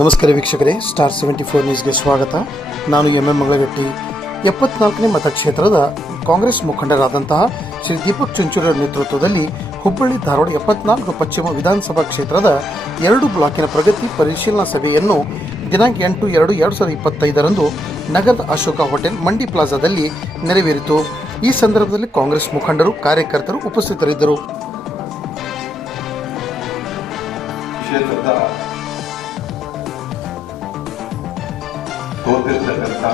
ನಮಸ್ಕಾರ ವೀಕ್ಷಕರೇ star seventy four ನ್ಯೂಸ್ಗೆ ಸ್ವಾಗತ. ನಾನು ಎಂ ಎಂ ಮಂಗಳಗಟ್ಟಿ. ಎಪ್ಪತ್ನಾಲ್ಕನೇ ಮತಕ್ಷೇತ್ರದ ಕಾಂಗ್ರೆಸ್ ಮುಖಂಡರಾದಂತಹ ಶ್ರೀ ದೀಪಕ್ ಚುಂಚುರ ನೇತೃತ್ವದಲ್ಲಿ ಹುಬ್ಬಳ್ಳಿ ಧಾರವಾಡ ಎಪ್ಪತ್ನಾಲ್ಕು ಪಶ್ಚಿಮ ವಿಧಾನಸಭಾ ಕ್ಷೇತ್ರದ ಎರಡು ಬ್ಲಾಕಿನ ಪ್ರಗತಿ ಪರಿಶೀಲನಾ ಸಭೆಯನ್ನು ದಿನಾಂಕ ಎಂಟು ಎರಡು ಎರಡು ಸಾವಿರದ ಇಪ್ಪತ್ತೈದರಂದು ನಗರದ ಅಶೋಕ ಹೋಟೆಲ್ ಮಂಡಿ ಪ್ಲಾಜಾದಲ್ಲಿ ನೆರವೇರಿತು. ಈ ಸಂದರ್ಭದಲ್ಲಿ ಕಾಂಗ್ರೆಸ್ ಮುಖಂಡರು, ಕಾರ್ಯಕರ್ತರು ಉಪಸ್ಥಿತರಿದ್ದರು. ಕ್ಷೇತ್ರದ ಸೋತಿರ್ತಕ್ಕಂಥ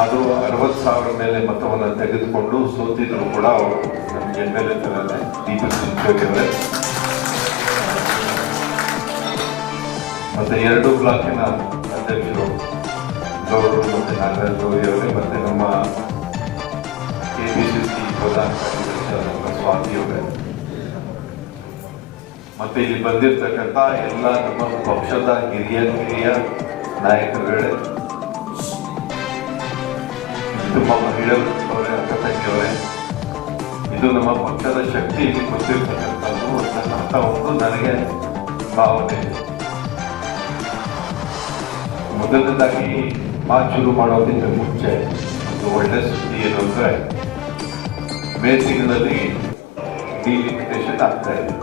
ಅದು ಅರವತ್ತು ಸಾವಿರ ಮೇಲೆ ಮತವನ್ನು ತೆಗೆದುಕೊಂಡು ಸೋತಿದ್ರು ಕೂಡ ಅವರು. ನಮ್ಗೆ ಎಂ ಎಲ್ ಎ ತರಲ್ಲ, ದೀಪಕ್ ಅವರೇ. ಮತ್ತೆ ಎರಡು ಬ್ಲಾಕಿನ ಅಧ್ಯಕ್ಷರು, ಗೌಡರು ಮತ್ತೆ ನಾಗರಾಜ್ ಗೌರಿ ಅವರೇ, ಮತ್ತೆ ನಮ್ಮ ಕೆ ಬಿ ಸಿ ಸಿ ಪ್ರಧಾನ ಕಾರ್ಯದರ್ಶಿ ಸ್ವಾಮಿ ಅವರೇ. ಮತ್ತೆ ಇಲ್ಲಿ ಬಂದಿರತಕ್ಕಂತ ಎಲ್ಲ ನಮ್ಮ ಪಕ್ಷದ ಹಿರಿಯ ಹಿರಿಯ ನಾಯಕರುಗಳೇ ಇದು ಮಹಿಳೆಯರು ಅಕ್ಕ ತಂಗಿಯವರೇ ಇದು ನಮ್ಮ ಪಕ್ಷದ ಶಕ್ತಿ ಇಲ್ಲಿ ಗೊತ್ತಿರ್ತಕ್ಕಂಥದ್ದು ಅಂತ ಒಂದು ನನಗೆ ಭಾವನೆ. ಮೊದಲನೇದಾಗಿ ಮಾತು ಶುರು ಮಾಡೋದಕ್ಕೆ ಮುಂಚೆ ಒಂದು ಒಳ್ಳೆ ಸುದ್ದಿ ಏನು ಅಂದರೆ, ಮೇ ತಿಂಗಳಲ್ಲಿ ಡಿಲಿಮಿಟೇಷನ್ ಆಗ್ತಾ ಇದೆ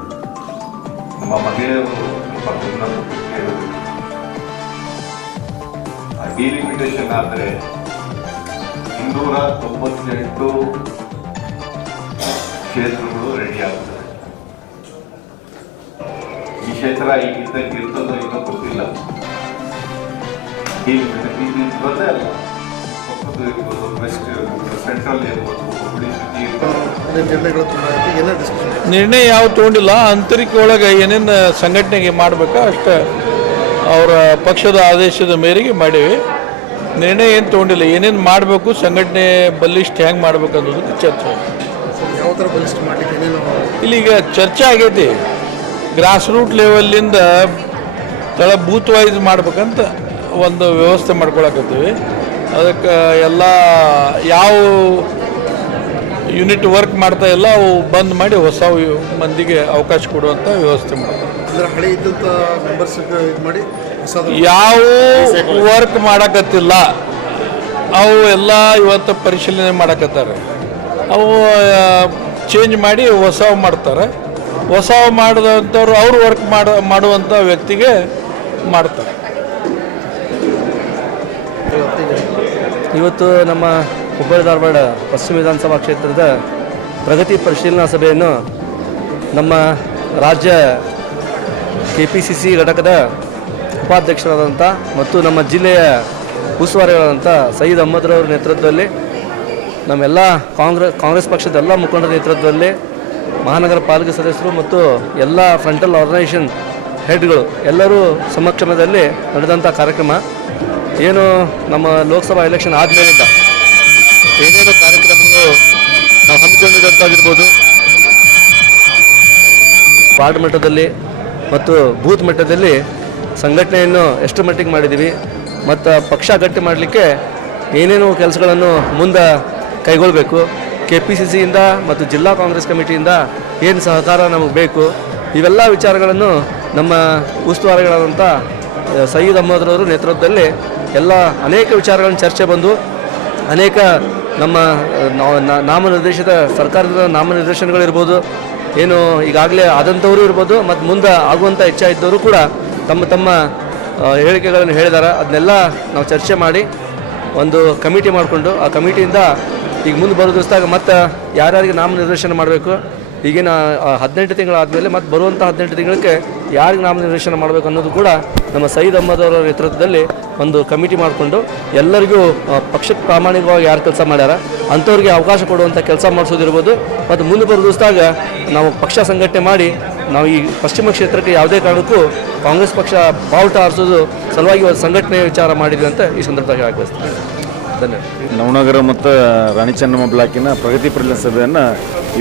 ಆ ಡಿಲಿಮಿಟೇಷನ್ ಆದರೆ ಇನ್ನೂರ ತೊಂಬತ್ತೆಂಟು ಕ್ಷೇತ್ರಗಳು ರೆಡಿ ಆಗ್ತದೆ ಈ ಕ್ಷೇತ್ರ ಇರ್ತದೋ ಇನ್ನೂ ಗೊತ್ತಿಲ್ಲ ಡಿಲಿಮಿಟೇಷನ್ ಇದು ಬಂದೇ ಅಲ್ಲ ಪಕ್ಕದ್ದು ಇರ್ಬೋದು ವೆಸ್ಟ್ ಇರ್ಬೋದು ಸೆಂಟ್ರಲ್ ಇರ್ಬೋದು ಹುಬ್ಬಳ್ಳಿ ಸಿಟಿ ಇರ್ಬೋದು ನಿರ್ಣಯಗಳು ತುಂಬ ಎಲ್ಲ ಡಿಸ್ಕಷನ್ ನಿರ್ಣಯ ಯಾವ ತೊಗೊಂಡಿಲ್ಲ ಆಂತರಿಕ ಒಳಗೆ ಏನೇನು ಸಂಘಟನೆಗೆ ಮಾಡಬೇಕಾ ಅಷ್ಟು. ಅವರ ಪಕ್ಷದ ಆದೇಶದ ಮೇರೆಗೆ ಮಾಡೀವಿ. ನಿರ್ಣಯ ಏನು ತೊಗೊಂಡಿಲ್ಲ ಏನೇನು ಮಾಡಬೇಕು ಸಂಘಟನೆ ಬಲಿಷ್ಠ ಹೆಂಗೆ ಮಾಡ್ಬೇಕು ಅನ್ನೋದಕ್ಕೆ ಚರ್ಚೆ. ಯಾವ ಥರ ಬಲಿಷ್ಠ ಮಾಡಲಿಕ್ಕೆ ಏನೇನು ಇಲ್ಲೀಗ ಚರ್ಚೆ ಆಗೈತಿ. ಗ್ರಾಸ್ ರೂಟ್ ಲೆವೆಲ್ಲಿಂದ ತಳ ಬೂತ್ ವೈಸ್ ಮಾಡ್ಬೇಕಂತ ಒಂದು ವ್ಯವಸ್ಥೆ ಮಾಡ್ಕೊಳಕತ್ತೀವಿ. ಅದಕ್ಕೆ ಎಲ್ಲ ಯಾವ ಯೂನಿಟ್ ವರ್ಕ್ ಮಾಡ್ತಾ ಇಲ್ಲ ಅವು ಬಂದ್ ಮಾಡಿ ಹೊಸ ಮಂದಿಗೆ ಅವಕಾಶ ಕೊಡುವಂಥ ವ್ಯವಸ್ಥೆ ಮಾಡ್ತಾರೆ. ಹಳೆ ಇದ್ದಂಥ ಇದು ಮಾಡಿ ಯಾವ ವರ್ಕ್ ಮಾಡಕತ್ತಿಲ್ಲ. ಅವು ಎಲ್ಲ ಇವತ್ತು ಪರಿಶೀಲನೆ ಮಾಡಕತ್ತಾರೆ. ಅವು ಚೇಂಜ್ ಮಾಡಿ ಹೊಸ ಮಾಡ್ತಾರೆ. ಹೊಸ ಮಾಡಿದಂಥವ್ರು ಅವರು ವರ್ಕ್ ಮಾಡ ಮಾಡುವಂಥ ವ್ಯಕ್ತಿಗೆ ಮಾಡ್ತಾರೆ. ಇವತ್ತು ನಮ್ಮ ಹುಬ್ಬಳ್ಳಿ ಧಾರವಾಡ ಪಶ್ಚಿಮ ವಿಧಾನಸಭಾ ಕ್ಷೇತ್ರದ ಪ್ರಗತಿ ಪರಿಶೀಲನಾ ಸಭೆಯನ್ನು ನಮ್ಮ ರಾಜ್ಯ ಕೆ ಪಿ ಸಿ ಸಿ ಘಟಕದ ಉಪಾಧ್ಯಕ್ಷರಾದಂಥ ಮತ್ತು ನಮ್ಮ ಜಿಲ್ಲೆಯ ಉಸ್ತುವಾರಿಗಳಾದಂಥ ಸಯೀದ್ ಅಹ್ಮದ್ರವರ ನೇತೃತ್ವದಲ್ಲಿ ನಮ್ಮೆಲ್ಲ ಕಾಂಗ್ರೆಸ್ ಕಾಂಗ್ರೆಸ್ ಪಕ್ಷದ ಎಲ್ಲ ಮುಖಂಡರ ನೇತೃತ್ವದಲ್ಲಿ ಮಹಾನಗರ ಪಾಲಿಕೆ ಸದಸ್ಯರು ಮತ್ತು ಎಲ್ಲ ಫ್ರಂಟಲ್ ಆರ್ಗನೈಸೇಷನ್ ಹೆಡ್ಗಳು ಎಲ್ಲರೂ ಸಮಕ್ಷಮದಲ್ಲಿ ನಡೆದಂಥ ಕಾರ್ಯಕ್ರಮ. ಏನು ನಮ್ಮ ಲೋಕಸಭಾ ಎಲೆಕ್ಷನ್ ಆದಮೇಲಿಂದ ಏನೇನು ಕಾರ್ಯಕ್ರಮಗಳು ನಾವು ಹಮ್ಮಿಕೊಂಡಿರೋದಾಗಿರ್ಬೋದು ವಾರ್ಡ್ ಮಟ್ಟದಲ್ಲಿ ಮತ್ತು ಬೂತ್ ಮಟ್ಟದಲ್ಲಿ ಸಂಘಟನೆಯನ್ನು ಎಷ್ಟು ಮಟ್ಟಿಗೆ ಮಾಡಿದ್ದೀವಿ ಮತ್ತು ಪಕ್ಷ ಗಟ್ಟಿ ಮಾಡಲಿಕ್ಕೆ ಏನೇನು ಕೆಲಸಗಳನ್ನು ಮುಂದೆ ಕೈಗೊಳ್ಳಬೇಕು ಕೆ ಪಿ ಸಿ ಸಿಯಿಂದ ಮತ್ತು ಜಿಲ್ಲಾ ಕಾಂಗ್ರೆಸ್ ಕಮಿಟಿಯಿಂದ ಏನು ಸಹಕಾರ ನಮಗೆ ಬೇಕು. ಇವೆಲ್ಲ ವಿಚಾರಗಳನ್ನು ನಮ್ಮ ಉಸ್ತುವಾರಿಗಳಾದಂಥ ಸಯೀದ್ ಅಹ್ಮದ್ರವರು ನೇತೃತ್ವದಲ್ಲಿ ಎಲ್ಲ ಅನೇಕ ವಿಚಾರಗಳನ್ನು ಚರ್ಚೆ ಬಂದು ಅನೇಕ ನಮ್ಮ ನಾಮನಿರ್ದೇಶಿತ ಸರ್ಕಾರದ ನಾಮನಿರ್ದೇಶನಗಳಿರ್ಬೋದು ಏನು ಈಗಾಗಲೇ ಆದಂಥವರು ಇರ್ಬೋದು, ಮತ್ತು ಮುಂದೆ ಆಗುವಂಥ ಇದ್ದವರು ಕೂಡ ತಮ್ಮ ತಮ್ಮ ಹೇಳಿಕೆಗಳನ್ನು ಹೇಳಿದಾರೆ. ಅದನ್ನೆಲ್ಲ ನಾವು ಚರ್ಚೆ ಮಾಡಿ ಒಂದು ಕಮಿಟಿ ಮಾಡಿಕೊಂಡು, ಆ ಕಮಿಟಿಯಿಂದ ಈಗ ಮುಂದೆ ಬರೋ ದಿವಸದಾಗ ಮತ್ತೆ ಯಾರ್ಯಾರಿಗೆ ನಾಮನಿರ್ದೇಶನ ಮಾಡಬೇಕು, ಈಗಿನ ಹದಿನೆಂಟು ತಿಂಗಳಾದಮೇಲೆ ಮತ್ತು ಬರುವಂಥ ಹದಿನೆಂಟು ತಿಂಗಳಿಗೆ ಯಾರಿಗೆ ನಾಮನಿರ್ದೇಶನ ಮಾಡಬೇಕು ಅನ್ನೋದು ಕೂಡ ನಮ್ಮ ಸೈದ್ ಅಹಮದ್ ಅವರ ನೇತೃತ್ವದಲ್ಲಿ ಒಂದು ಕಮಿಟಿ ಮಾಡಿಕೊಂಡು ಎಲ್ಲರಿಗೂ ಪಕ್ಷಕ್ಕೆ ಪ್ರಾಮಾಣಿಕವಾಗಿ ಯಾರು ಕೆಲಸ ಮಾಡ್ಯಾರ, ಅಂಥವ್ರಿಗೆ ಅವಕಾಶ ಕೊಡುವಂಥ ಕೆಲಸ ಮಾಡಿಸೋದಿರ್ಬೋದು. ಮತ್ತು ಮುಂದೆ ಬರೋ ನಾವು ಪಕ್ಷ ಸಂಘಟನೆ ಮಾಡಿ, ನಾವು ಈ ಪಶ್ಚಿಮ ಕ್ಷೇತ್ರಕ್ಕೆ ಯಾವುದೇ ಕಾರಣಕ್ಕೂ ಕಾಂಗ್ರೆಸ್ ಪಕ್ಷ ಬಾವುಟ ಆರಿಸೋದು ಸಲುವಾಗಿ ಒಂದು ಸಂಘಟನೆ ವಿಚಾರ ಮಾಡಿದ್ವಿ ಅಂತ ಈ ಸಂದರ್ಭದಾಗ ಆಗ್ಬಯಸ್ತೀನಿ ಧನ್ಯವಾದ. ನವನಗರ ಮತ್ತು ರಾಣಿ ಚೆನ್ನಮ್ಮ ಬ್ಲಾಕಿನ ಪ್ರಗತಿ ಪರಿಶೀಲನಾ ಸಭೆಯನ್ನು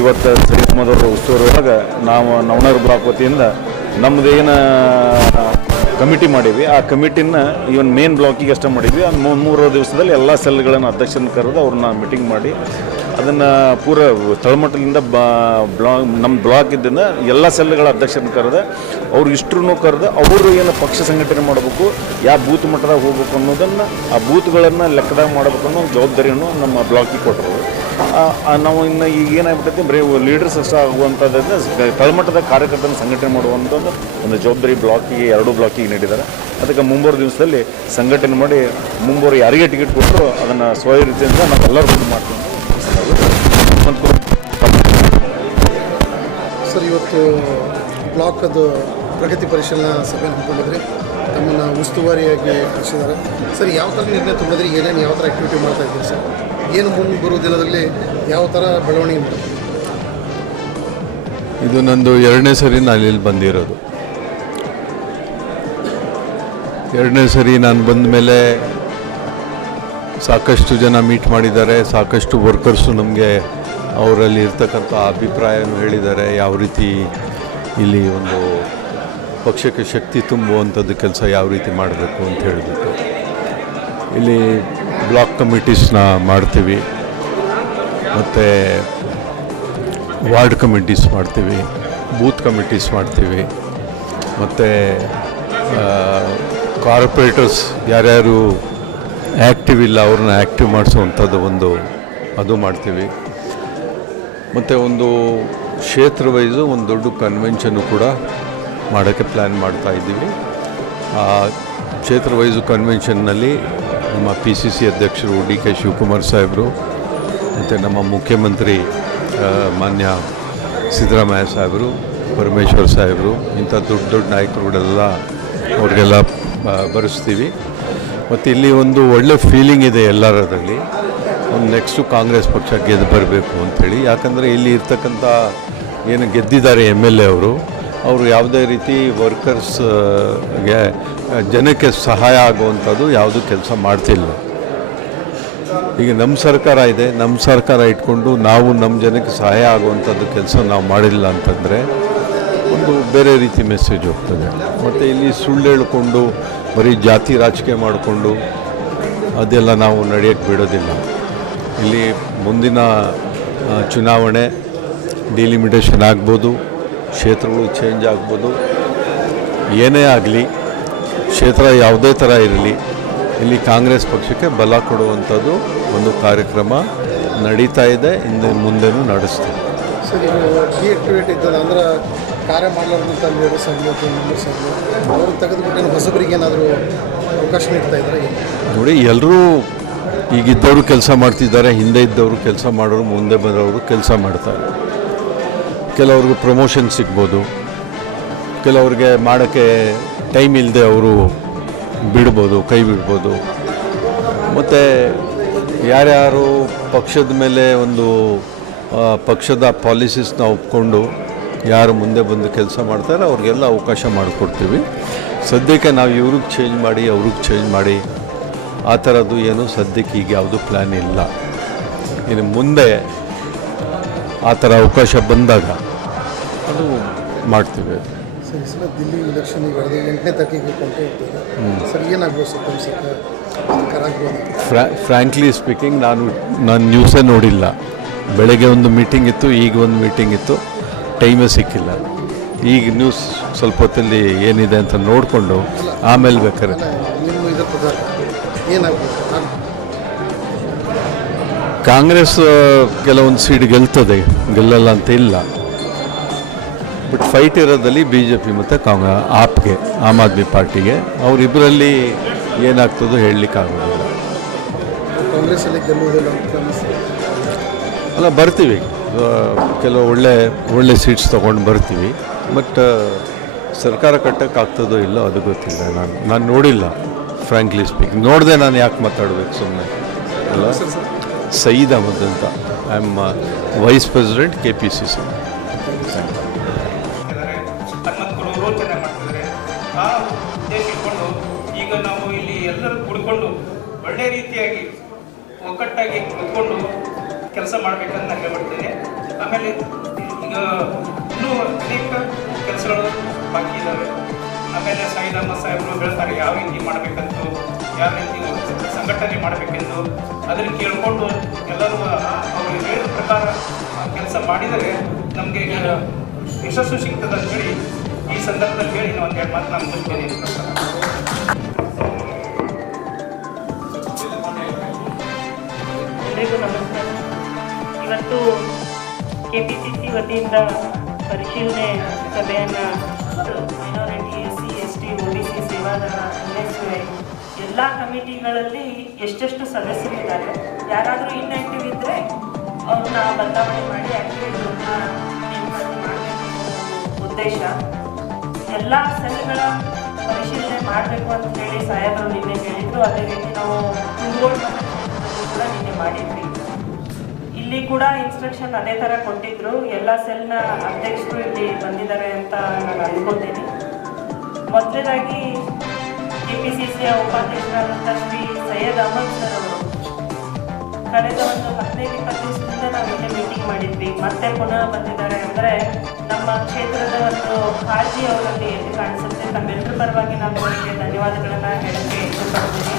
ಇವತ್ತು ಅಹಮದ್ ಉಸ್ತುವಾರಿ ಒಳಗೆ ನಾವು ನವನಗರ ಬ್ಲಾಕ್ ವತಿಯಿಂದ ನಮ್ಮದು ಏನು ಕಮಿಟಿ ಮಾಡಿದ್ವಿ. ಆ ಕಮಿಟಿನ ಇವನ್ ಮೇನ್ ಬ್ಲಾಕಿಗೆ ಅಷ್ಟೇ ಮಾಡಿದ್ವಿ. ಅದು ಮೂರು ದಿವಸದಲ್ಲಿ ಎಲ್ಲ ಸೆಲ್ಗಳನ್ನು ಅಧ್ಯಕ್ಷರನ್ನ ಕರೆದು ಅವ್ರನ್ನ ಮೀಟಿಂಗ್ ಮಾಡಿ ಅದನ್ನು ಪೂರ ತಳಮಟ್ಟದಿಂದ ಬಾ ಬ್ಲಾಕ್ ನಮ್ಮ ಬ್ಲಾಕ್ ಇದ್ದಿಂದ ಎಲ್ಲ ಸೆಲ್ಗಳ ಅಧ್ಯಕ್ಷರನ್ನ ಕರೆದು ಅವ್ರು ಇಷ್ಟರೂ ಕರೆದು ಅವರು ಏನು ಪಕ್ಷ ಸಂಘಟನೆ ಮಾಡಬೇಕು ಯಾವ ಬೂತ್ ಮಟ್ಟದಾಗ ಹೋಗ್ಬೇಕು ಅನ್ನೋದನ್ನು, ಆ ಬೂತ್ಗಳನ್ನು ಲೆಕ್ಕದಾಗ ಮಾಡಬೇಕು ಅನ್ನೋ ಜವಾಬ್ದಾರಿಯನ್ನು ನಮ್ಮ ಬ್ಲಾಕಿಗೆ ಕೊಟ್ಟರು. ನಾವು ಇನ್ನು ಈಗ ಏನಾಗ್ಬಿಟ್ಟೈತಿ ಬರೀ ಲೀಡರ್ಸ್ ಅಷ್ಟೇ ಆಗುವಂಥದ್ದನ್ನ ತಳಮಟ್ಟದ ಕಾರ್ಯಕರ್ತನ ಸಂಘಟನೆ ಮಾಡುವಂಥದ್ದು ಒಂದು ಜವಾಬ್ದಾರಿ ಬ್ಲಾಕಿಗೆ, ಎರಡು ಬ್ಲಾಕಿಗೆ ನೀಡಿದ್ದಾರೆ. ಅದಕ್ಕೆ ಮುಂಬರು ದಿವಸದಲ್ಲಿ ಸಂಘಟನೆ ಮಾಡಿ ಮುಂಬರು ಯಾರಿಗೆ ಟಿಕೆಟ್ ಕೊಟ್ಟರು ಅದನ್ನು ಸ್ವಯ ರೀತಿಯಿಂದ ನಾವೆಲ್ಲರೂ ಬಂದು ಮಾಡ್ತೀವಿ. ಸರ್, ಇವತ್ತು ಬ್ಲಾಕದು ಪ್ರಗತಿ ಪರಿಶೀಲನಾ ಸಭೆ ಹಮ್ಮಿಕೊಂಡಿದ್ರಿ. ತಮ್ಮನ್ನು ಉಸ್ತುವಾರಿಯಾಗಿ ಕಳಿಸಿದ್ದಾರೆ. ಸರ್, ಯಾವ ಥರ ನಿರ್ಣಯ ತುಂಬಿದ್ರೆ ಏನೇನು, ಯಾವ ಥರ ಆ್ಯಕ್ಟಿವಿಟಿ ಮಾಡ್ತಾ ಇದ್ದೀರಿ ಸರ್? ಏನು ಮುಂದೆ ಬರೋ ದಿನದಲ್ಲಿ ಯಾವ ಥರ ಬೆಳವಣಿಗೆ ಇದು ನಂದು ಎರಡನೇ ಸರಿ ನಾನು ಇಲ್ಲಿ ಬಂದಿರೋದು. ಎರಡನೇ ಸರಿ ನಾನು ಬಂದ ಮೇಲೆ ಸಾಕಷ್ಟು ಜನ ಮೀಟ್ ಮಾಡಿದ್ದಾರೆ. ಸಾಕಷ್ಟು ವರ್ಕರ್ಸು ನಮಗೆ ಅವರಲ್ಲಿ ಇರ್ತಕ್ಕಂಥ ಅಭಿಪ್ರಾಯನೂ ಹೇಳಿದ್ದಾರೆ. ಯಾವ ರೀತಿ ಇಲ್ಲಿ ಒಂದು ಪಕ್ಷಕ್ಕೆ ಶಕ್ತಿ ತುಂಬುವಂಥದ್ದು ಕೆಲಸ ಯಾವ ರೀತಿ ಮಾಡಬೇಕು ಅಂತ ಹೇಳಿಬಿಟ್ಟು. ಇಲ್ಲಿ ಬ್ಲಾಕ್ ಕಮಿಟೀಸ್ನ ಮಾಡ್ತೀವಿ. ಮತ್ತು ವಾರ್ಡ್ ಕಮಿಟೀಸ್ ಮಾಡ್ತೀವಿ, ಬೂತ್ ಕಮಿಟೀಸ್ ಮಾಡ್ತೀವಿ. ಮತ್ತು ಕಾರ್ಪೊರೇಟರ್ಸ್ ಯಾರ್ಯಾರು ಆ್ಯಕ್ಟಿವ್ ಇಲ್ಲ, ಅವ್ರನ್ನ ಆ್ಯಕ್ಟಿವ್ ಮಾಡಿಸುವಂಥದ್ದು ಒಂದು, ಅದು ಮಾಡ್ತೀವಿ. ಮತ್ತು ಒಂದು ಕ್ಷೇತ್ರ ವೈಸು ಒಂದು ದೊಡ್ಡ ಕನ್ವೆನ್ಷನ್ನು ಕೂಡ ಮಾಡೋಕ್ಕೆ ಪ್ಲ್ಯಾನ್ ಮಾಡ್ತಾ ಇದ್ದೀವಿ. ಆ ಕ್ಷೇತ್ರ ವೈಸು ಕನ್ವೆನ್ಷನ್ನಲ್ಲಿ ನಮ್ಮ ಪಿ ಸಿ ಸಿ ಅಧ್ಯಕ್ಷರು ಡಿ ಕೆ ಶಿವಕುಮಾರ್ ಸಾಹೇಬರು, ಮತ್ತು ನಮ್ಮ ಮುಖ್ಯಮಂತ್ರಿ ಮಾನ್ಯ ಸಿದ್ದರಾಮಯ್ಯ ಸಾಹೇಬರು, ಪರಮೇಶ್ವರ್ ಸಾಹೇಬರು, ಇಂಥ ದೊಡ್ಡ ದೊಡ್ಡ ನಾಯಕರುಗಳೆಲ್ಲ ಅವ್ರಿಗೆಲ್ಲ ಬರೆಸ್ತೀವಿ. ಮತ್ತು ಇಲ್ಲಿ ಒಂದು ಒಳ್ಳೆ ಫೀಲಿಂಗ್ ಇದೆ ಎಲ್ಲರದಲ್ಲಿ ಒಂದು ನೆಕ್ಸ್ಟು ಕಾಂಗ್ರೆಸ್ ಪಕ್ಷ ಗೆದ್ದು ಬರಬೇಕು ಅಂಥೇಳಿ. ಯಾಕಂದರೆ ಇಲ್ಲಿ ಇರ್ತಕ್ಕಂಥ ಏನು ಗೆದ್ದಿದ್ದಾರೆ ಎಂ ಎಲ್ ಎ ಅವರು ಅವರು ಯಾವುದೇ ರೀತಿ ವರ್ಕರ್ಸ್ಗೆ ಜನಕ್ಕೆ ಸಹಾಯ ಆಗುವಂಥದ್ದು ಯಾವುದು ಕೆಲಸ ಮಾಡ್ತಿಲ್ಲ. ಈಗ ನಮ್ಮ ಸರ್ಕಾರ ಇದೆ, ನಮ್ಮ ಸರ್ಕಾರ ಇಟ್ಕೊಂಡು ನಾವು ನಮ್ಮ ಜನಕ್ಕೆ ಸಹಾಯ ಆಗುವಂಥದ್ದು ಕೆಲಸ ನಾವು ಮಾಡಿಲ್ಲ ಅಂತಂದರೆ ಒಂದು ಬೇರೆ ರೀತಿ ಮೆಸೇಜ್ ಹೋಗ್ತದೆ. ಮತ್ತು ಇಲ್ಲಿ ಸುಳ್ಳು ಹೇಳ್ಕೊಂಡು, ಬರೀ ಜಾತಿ ರಾಜಕೀಯ ಮಾಡಿಕೊಂಡು ಅದೆಲ್ಲ ನಾವು ನಡೆಯೋಕ್ಕೆ ಬಿಡೋದಿಲ್ಲ. ಇಲ್ಲಿ ಮುಂದಿನ ಚುನಾವಣೆ ಡಿಲಿಮಿಟೇಷನ್ ಆಗ್ಬೋದು, ಕ್ಷೇತ್ರಗಳು ಚೇಂಜ್ ಆಗ್ಬೋದು. ಏನೇ ಆಗಲಿ ಕ್ಷೇತ್ರ ಯಾವುದೇ ಥರ ಇರಲಿ ಇಲ್ಲಿ ಕಾಂಗ್ರೆಸ್ ಪಕ್ಷಕ್ಕೆ ಬಲ ಕೊಡುವಂಥದ್ದು ಒಂದು ಕಾರ್ಯಕ್ರಮ ನಡೀತಾ ಇದೆ ಇನ್ನು ಮುಂದೆನೂ ನಡೆಸ್ತೀವಿ. ಇದು ಕಾರ್ಯ ಹೊಸಬರಿಗೆ ಏನಾದರೂ ಅವಕಾಶ ನೀಡ್ತಾ ಇದ್ದಾರೆ ನೋಡಿ ಎಲ್ಲರೂ ಈಗಿದ್ದವರು ಕೆಲಸ ಮಾಡ್ತಿದ್ದಾರೆ ಹಿಂದೆ ಇದ್ದವರು ಕೆಲಸ ಮಾಡೋರು ಮುಂದೆ ಬಂದವರು ಕೆಲಸ ಮಾಡ್ತಾರೆ. ಕೆಲವ್ರಿಗೆ ಪ್ರಮೋಷನ್ ಸಿಗ್ಬೋದು ಕೆಲವ್ರಿಗೆ ಮಾಡೋಕ್ಕೆ ಟೈಮ್ ಇಲ್ಲದೆ ಅವರು ಬಿಡ್ಬೋದು, ಕೈ ಬಿಡ್ಬೋದು. ಮತ್ತು ಯಾರ್ಯಾರು ಪಕ್ಷದ ಮೇಲೆ ಒಂದು ಪಕ್ಷದ ಪಾಲಿಸೀಸ್ನ ಒಪ್ಕೊಂಡು ಯಾರು ಮುಂದೆ ಬಂದು ಕೆಲಸ ಮಾಡ್ತಾರೆ ಅವ್ರಿಗೆಲ್ಲ ಅವಕಾಶ ಮಾಡಿಕೊಡ್ತೀವಿ. ಸದ್ಯಕ್ಕೆ ನಾವು ಇವ್ರಿಗೆ ಚೇಂಜ್ ಮಾಡಿ, ಅವ್ರಿಗೆ ಚೇಂಜ್ ಮಾಡಿ, ಆ ಥರದ್ದು ಏನು ಸದ್ಯಕ್ಕೆ ಈಗ ಯಾವುದೂ ಪ್ಲ್ಯಾನ್ ಇಲ್ಲ. ಇನ್ನು ಮುಂದೆ ಆ ಥರ ಅವಕಾಶ ಬಂದಾಗ ಅದು ಮಾಡ್ತೀವಿ. ಈ ಸಲ ದಿಲ್ಲಿ ಎಂಟನೇ ತಾರೀಕಿಗೆ ಕೊಂಟೆ ಇರ್ತದೆ. ಸರ್ ಏನಾಗ್ಬೋದು ಸರ್ ತಮ್ಮ ಸರ್ಕಾರ ಸರ್ಕಾರ ಆಗ್ಬೋದು. ಫ್ರಾ ಫ್ರ್ಯಾಂಕ್ಲಿ ಸ್ಪೀಕಿಂಗ್ ನಾನು ನಾನು ನ್ಯೂಸೇ ನೋಡಿಲ್ಲ. ಬೆಳಗ್ಗೆ ಒಂದು ಮೀಟಿಂಗ್ ಇತ್ತು ಈಗ ಒಂದು ಮೀಟಿಂಗ್ ಇತ್ತು. ಟೈಮೇ ಸಿಕ್ಕಿಲ್ಲ. ಈಗ ನ್ಯೂಸ್ ಸ್ವಲ್ಪ ಹೊತ್ತಲ್ಲಿ ಏನಿದೆ ಅಂತ ನೋಡಿಕೊಂಡು ಆಮೇಲೆ ಬೇಕಾದ್ರೆ. ಅಲ್ಲ ನಿಮ್ಮ ಇದರ ಪ್ರಕಾರ ಏನಾಗ್ಬೋದು ಕಾಂಗ್ರೆಸ್ ಕೆಲವೊಂದು ಸೀಟ್ ಗೆಲ್ತದೆ. ಗೆಲ್ಲಲ್ಲ ಅಂತ ಇಲ್ಲ. ಬಟ್ ಫೈಟ್ ಇರೋದಲ್ಲಿ ಬಿ ಜೆ ಪಿ ಮತ್ತು ಕಾಂಗ್ರೆ ಆಪ್ಗೆ ಆಮ್ ಆದ್ಮಿ ಪಾರ್ಟಿಗೆ ಅವರಿಬ್ಬರಲ್ಲಿ ಏನಾಗ್ತದೋ ಹೇಳಲಿಕ್ಕಾಗೋದಿಲ್ಲ ಅಲ್ಲ ಬರ್ತೀವಿ. ಕೆಲವು ಒಳ್ಳೆ ಒಳ್ಳೆ ಸೀಟ್ಸ್ ತೊಗೊಂಡು ಬರ್ತೀವಿ. ಬಟ್ ಸರ್ಕಾರ ಕಟ್ಟಕ್ಕೆ ಆಗ್ತದೋ ಇಲ್ಲೋ ಅದು ಗೊತ್ತಿಲ್ಲ. ನಾನು ನಾನು ನೋಡಿಲ್ಲ ಫ್ರ್ಯಾಂಕ್ಲಿ ಸ್ಪೀಕ್ ನೋಡಿದೆ ನಾನು ಯಾಕೆ ಮಾತಾಡಬೇಕು ಸುಮ್ಮನೆ ಅಲ್ಲ? ಸಯೀದ್ ಅಹಮದ್ ಅಂತ I am vice president K P C C ಒಳ್ಳೆ ರೀತಿಯಾಗಿ ಒಗ್ಗಟ್ಟಾಗಿ ಕೂತ್ಕೊಂಡು ಕೆಲಸ ಮಾಡಬೇಕಂತ ನಾನು ಹೇಳ್ಬಿಡ್ತೇನೆ ಆಮೇಲೆ ಇನ್ನೂ ಅನೇಕ ಕೆಲಸಗಳು ಬಾಕಿ ಇದ್ದಾವೆ ಆಮೇಲೆ ಅಹಮದ್ ಸಾಹೇಬರು ಹೇಳ್ತಾರೆ, ಯಾವ ರೀತಿ ಮಾಡಬೇಕಂತ, ಯಾವ ರೀತಿ ಸಂಘಟನೆ ಮಾಡಬೇಕೆಂದು. ಅದನ್ನು ಕೇಳಿಕೊಂಡು ಎಲ್ಲರೂ ಅವರು ಹೇಳಿದ ಪ್ರಕಾರ ಕೆಲಸ ಮಾಡಿದರೆ ನಮಗೆ ಯಶಸ್ಸು ಸಿಗ್ತದೆ ಅಂತೇಳಿ ಈ ಸಂದರ್ಭದಲ್ಲಿ ಹೇಳಿ ಒಂದು ಎರಡು ಮಾತು ನಾನು ಮುಗಿಸ್ತೇನೆ. ವತಿಯಿಂದ ಪರಿಶೀಲನೆ ಸಭೆಯನ್ನು minority S C S T O B C Seva Dal N S ಎಲ್ಲ ಕಮಿಟಿಗಳಲ್ಲಿ ಎಷ್ಟೆಷ್ಟು ಸದಸ್ಯರಿದ್ದಾರೆ? ಯಾರಾದರೂ ಇನ್ಆಕ್ಟಿವ್ ಇದ್ದರೆ ಅವ್ರನ್ನ ಬದಲಾವಣೆ ಮಾಡಿ ಆ್ಯಕ್ಟಿವ್ ಉದ್ದೇಶ. ಎಲ್ಲ ಸೆಲ್ಗಳ ಪರಿಶೀಲನೆ ಮಾಡಬೇಕು ಅಂತ ಹೇಳಿ ಸಾಹೇಬರು ನಿನ್ನೆ ಹೇಳಿದ್ರು. ಅದೇ ರೀತಿ ನಾವು ಕೂಡ ನಿನ್ನೆ ಮಾಡಿದ್ವಿ. ಇಲ್ಲಿ ಕೂಡ ಇನ್ಸ್ಟ್ರಕ್ಷನ್ ಅದೇ ಥರ ಕೊಟ್ಟಿದ್ರು. ಎಲ್ಲ ಸೆಲ್ನ ಅಧ್ಯಕ್ಷರು ಇಲ್ಲಿ ಬಂದಿದ್ದಾರೆ ಅಂತ ನಾನು ಅನ್ಕೋತೀನಿ. ಮೊದಲನೇದಾಗಿ ಕೆ ಪಿ ಸಿ ಸಿಯ ಉಪಾಧ್ಯಕ್ಷರಾದಂಥ ಶ್ರೀ ಸೈಯದ್ ಅಹಮದ್ ಸರ್ ಅವರು ಕಳೆದ ಒಂದು ಹದಿನೈದು ಇಪ್ಪತ್ತು ದಿವಸದಿಂದ ನಾವು ಇಲ್ಲಿ ಮೀಟಿಂಗ್ ಮಾಡಿದ್ವಿ. ಮತ್ತೆ ಪುನಃ ಬಂದಿದ್ದಾರೆ ಅಂದರೆ ನಮ್ಮ ಕ್ಷೇತ್ರದ ಒಂದು ಕಾಳಜಿ ಅವರಲ್ಲಿ ಕಾಣಿಸುತ್ತೆ ತಮ್ಮೆಲ್ಲರ ಪರವಾಗಿ ನಾನು ಅವರಿಗೆ ಧನ್ಯವಾದಗಳನ್ನು ಹೇಳಕ್ಕೆ ಇಷ್ಟಪಡ್ತೀನಿ.